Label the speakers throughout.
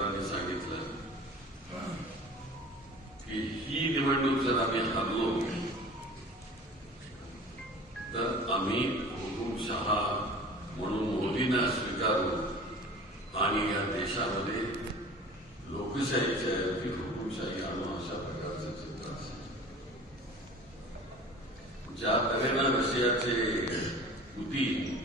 Speaker 1: मित्रांनी सांगितलं की ही निवडणूक जर आम्ही हरलो तर आम्ही हुकुमशहा म्हणून मोदींना स्वीकारू आणि या देशामध्ये लोकशाहीच्या ऐवजी हुकुमशाही आणू अशा प्रकारचं चित्र असेल. ज्या तऱ्हेनं रशियाचे पुतीन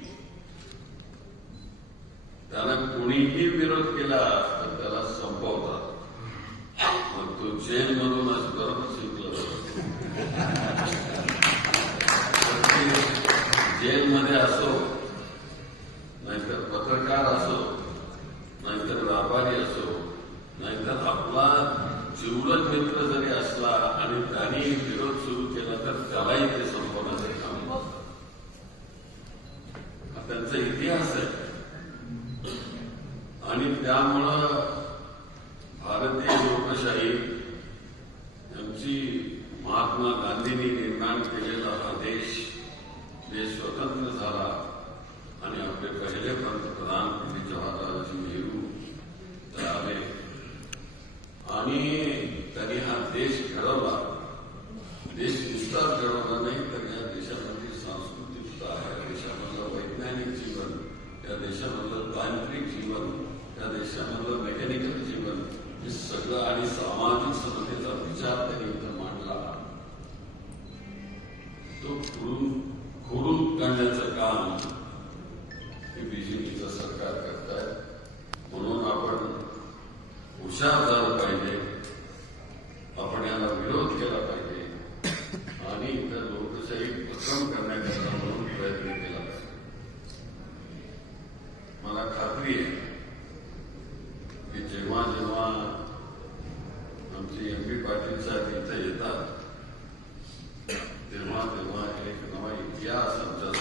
Speaker 1: त्याला कोणीही विरोध केला तर त्याला संपवतात जैन म्हणून जेलमधूनच बरोबर शिकला. जेलमध्ये असो नाहीतर पत्रकार असो नाहीतर व्यापारी असो नाहीतर आपला जिवलग मित्र जरी असला आणि त्यांनी विरोध सुरू केला तर त्यालाही ते संपवण्याचं काम हा त्यांचा इतिहास आहे. आणि त्यामुळं महात्मा गांधींनी निर्माण केलेला हा देश देश स्वतंत्र झाला आणि आपले पहिले पंतप्रधान पंडित जवाहरलालजी नेहरू ते आले आणि त्यांनी हा देश घडवला. देश नुसताच घडवला नाही तर या देशामधली सांस्कृतिकता या देशामधलं वैज्ञानिक जीवन या देशामधलं तांत्रिक जीवन या देशामधलं मेकॅनिक आणि इतर लोकशाही भक्कम करण्याकरता म्हणून प्रयत्न केला. मला खात्री आहे की जेव्हा जेव्हा आमचे एम पी पाटील साहेब इथे येतात तेव्हा तेव्हा एक नवा इतिहास आमच्या